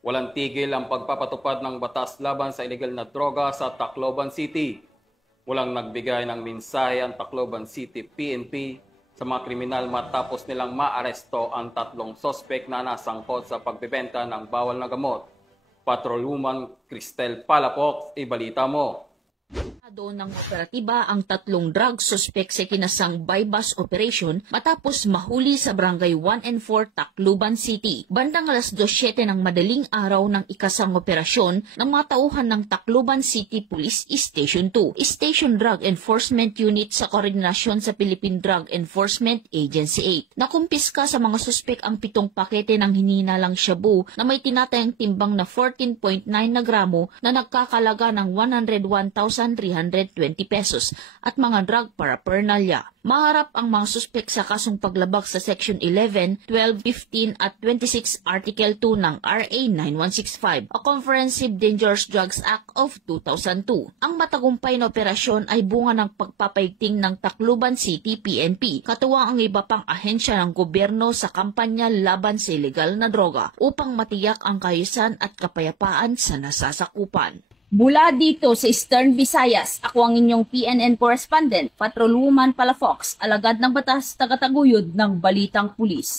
Walang tigil ang pagpapatupad ng batas laban sa illegal na droga sa Tacloban City. Walang nagbigay ng mensahe ang Tacloban City PNP sa mga kriminal matapos nilang maaresto ang 3 sospek na nasangkot sa pagbebenta ng bawal na gamot. Patrolwoman Cristel Palapok, ibalita mo. Ng operatiba ang 3 drug suspect sa kinasang bypass operation matapos mahuli sa barangay 1 and 4 Tacloban City. Bandang alas 2:07 ng madaling araw ng ikasang operasyon ng mga tauhan ng Tacloban City Police Station 2, Station Drug Enforcement Unit sa koordinasyon sa Philippine Drug Enforcement Agency 8. Nakumpiska sa mga suspek ang 7 pakete ng hininalang shabu na may tinatayang timbang na 14.9 na gramo na nagkakalaga ng 101,320 pesos at mga drug paraphernalia. Maharap ang mga suspek sa kasong paglabag sa Section 11, 12, 15 at 26 Article 2 ng RA 9165, a Comprehensive Dangerous Drugs Act of 2002. Ang matagumpay na operasyon ay bunga ng pagpapaigting ng Tacloban City PNP, katuwang ang iba pang ahensya ng gobyerno sa kampanya laban sa ilegal na droga upang matiyak ang kaayusan at kapayapaan sa nasasakupan. Mula dito sa Eastern Visayas, ako ang inyong PNN correspondent, Patrolwoman Palafox, alagad ng batas, tagataguyod ng Balitang Pulis.